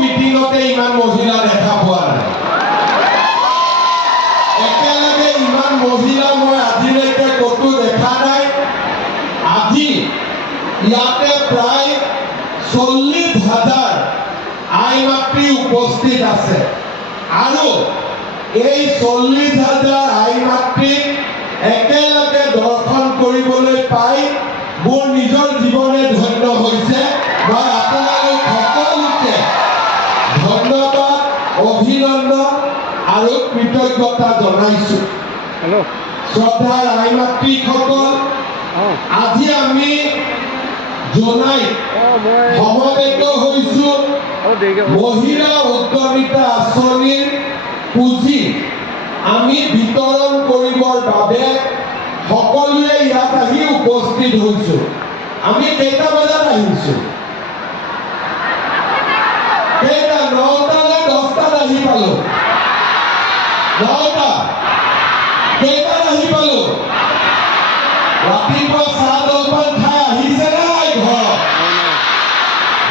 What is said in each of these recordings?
মিটিঙতে ইমান মহিলা দেখা পোৱা নাই। একেলগে ইমান মহিলা মই আজিলৈকে ক'তো দেখা নাই। আজি ইয়াতে প্ৰায় 40,000 আই মাতৃ উপস্থিত আছে আৰু এই 40,000 আই মাতৃক একেলগে দৰ্শন কৰিবলৈ পাই মোৰ নিজৰ জীৱনে ধন্য হৈছে। মই আপোনালোক সকলোকে ধন্যবাদ, অভিনন্দন আৰু কৃতজ্ঞতা জনাইছো। শ্ৰদ্ধাৰ আই মাতৃসকল, আজি আমি জনাই সমবেত হৈছো মহিলা উদ্যমিতা আঁচনিৰ পুঁজি আমি বিতৰণ কৰিবৰ বাবে সকলোৱে ইয়াত আহি উপস্থিত হৈছো। আমি কেইটা বজাত আহিছো? কেইটা? 9টা নে 10টাত আহি পালো? 9টা। কেইটাত আহি পালো? ৰাতিপুৱা চাহ জলপান খাই আহিছে নাই ঘৰত?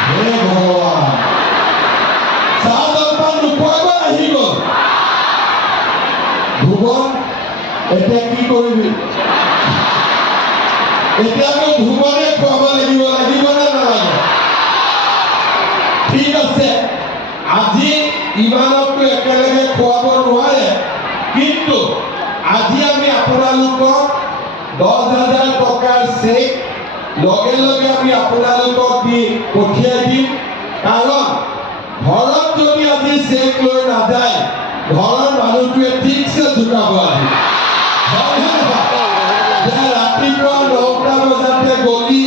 হে ভগৱান, চাহ জলপান নোখোৱাকৈ আহি গ'ল। ভুৱন, এতিয়া কি কৰিবি? এতিয়াতো ভুৱনে খুৱাব লাগিব নে নালাগে? ঠিক আছে, আজি ইমানকতো একেলগে খুৱাব নোৱাৰে, কিন্তু আজি আমি আপোনালোকক 10,000 টকাৰ চেক লগে লগে আমি আপোনালোকক দি পঠিয়াই দিম। কাৰণ ঘৰত যদি আজি চেক লৈ নাযায়, ঘৰৰ মানুহটোৱে ঠিকছে জোকাব আহি। ৰাতিপুৱা 9টা বজাতে গলি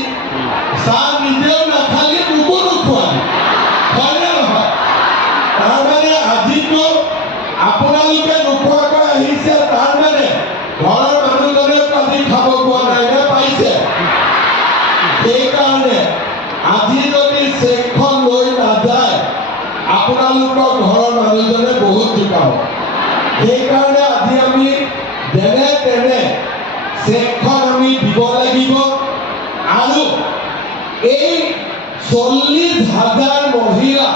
চাহ নিজেও নাখালি, মোকো নোখোৱালি, হয়নে নহয়? তাৰমানে আজিতো আপোনালোকে নোখোৱাকৈ আহিছে, তাৰমানে ঘৰৰ মানুহজনেও আজি খাব পোৱা নাই নে পাইছে? সেইকাৰণে আজি যদি চেকখন লৈ নাযায়, আপোনালোকৰ ঘৰৰ মানুহজনে বহুত জোকাব। সেইকাৰণে আজি আমি যেনে তেনে চেকখন আমি দিব লাগিব আৰু এই 40,000 মহিলা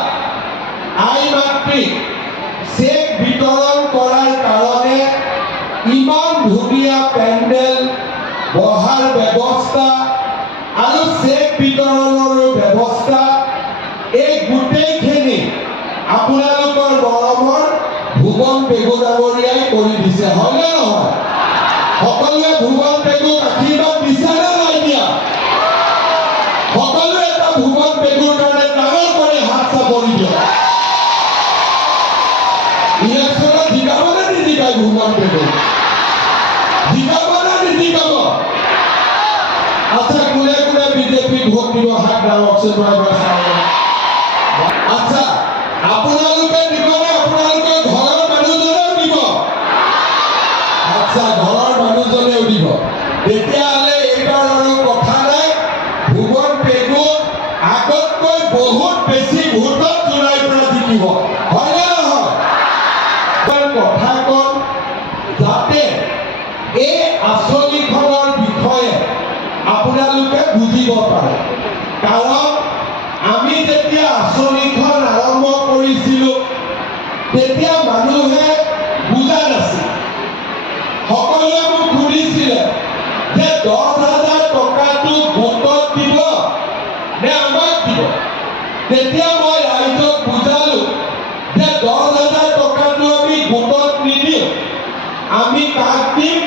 আই মাতৃক চেক বিতৰণ কৰাৰ কাৰণে ইমান ধুনীয়া পেণ্ডেল, বহাৰ ব্যৱস্থা আৰু চেক বিতৰণৰো ব্যৱস্থা, এই গোটেইখিনি আপোনালোকৰ মৰমৰ ভুৱন পেগু ডাঙৰীয়াই কৰি দিছে, হয়নে নহয়? সকলোৱে ভুৱন পেগুক আশীৰ্বাদ দিছে নে নাই দিয়া? সকলোৱে এটা ভুৱন পেগুৰ কাৰণে ডাঙৰ কৰি হাত চাপৰি দিয়ক। ইলেকশ্যনত জিকাব নে নিজিকায় ভুৱন পেগুক? জিকাব নে নিজিকাব? আচ্ছা, কোনে কোনে বিজেপিক ভোট দিব হাত ডাঙৰকচোন মই এবাৰ চাওঁ। আচ্ছা, আপোনালোকে দিব নে আপোনালোকৰ ঘৰৰ মানুহজনেও দিব? আচ্ছা, ঘৰৰ মানুহজনেও দিব। তেতিয়াহ'লে এইবাৰ আৰু কথা নাই, ভুৱন পেগু আগতকৈ বহুত বেছি ভোটত জোনাইৰ পৰা জিকিব, হয়নে নহয়? কথা কম যাতে এই আঁচনিখনৰ বিষয়ে আপোনালোকে বুজিব পাৰে। কাৰণ আমি যেতিয়া আঁচনিখন আৰম্ভ কৰিছিলো, তেতিয়া মানুহে বুজা নাছিল। সকলোৱে মোক সুধিছিলে যে 10,000 টকাটো গোটত দিব নে আমাক দিব? তেতিয়া মই ৰাইজক বুজালো যে 10,000 টকাটো আমি গোটত নিদিওঁ, আমি কাক দিম?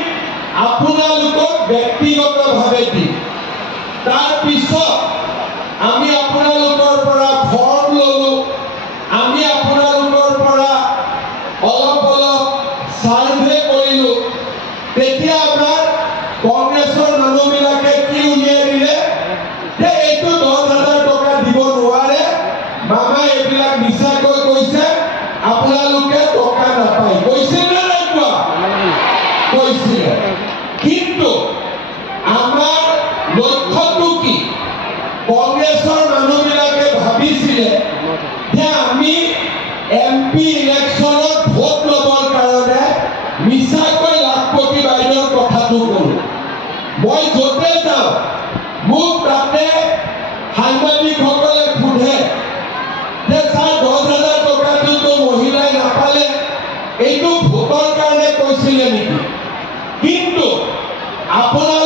আপোনালোকক ব্যক্তিগতভাৱে দিম। তাৰপিছত আমি আপোনালোকৰ পৰা ফৰ্ম ললো, আমি আপোনালোকৰ পৰা অলপ সাৰ্ভে কৰিলো। তেতিয়া আমাৰ কংগ্ৰেছৰ মানুহবিলাকে কি উলিয়াই দিলে যে এইটো 10,000 টকা দিব নোৱাৰে। নাপায় কৈছিল নে নাই কোৱা কৈছিলে কিন্তু আমাৰ লক্ষ্যটো কি কংগ্ৰেছৰ মানুহবিলাকে ভাবিছিলে যে আমি MP ইলেকশ্যনত ভোট ল'বৰ কাৰণে মিছাকৈ লাখপতি বাইদেউৰ কথাটো ক'লো মই য'তে যাওঁ মোক তাতে সাংবাদিকসকলে সোধে যে ছাৰ 10,000 টকাটোতো মহিলাই নাপালে এইটো ভোটৰ কাৰণে কৈছিলে নেকি কিন্তু আপোনালোকে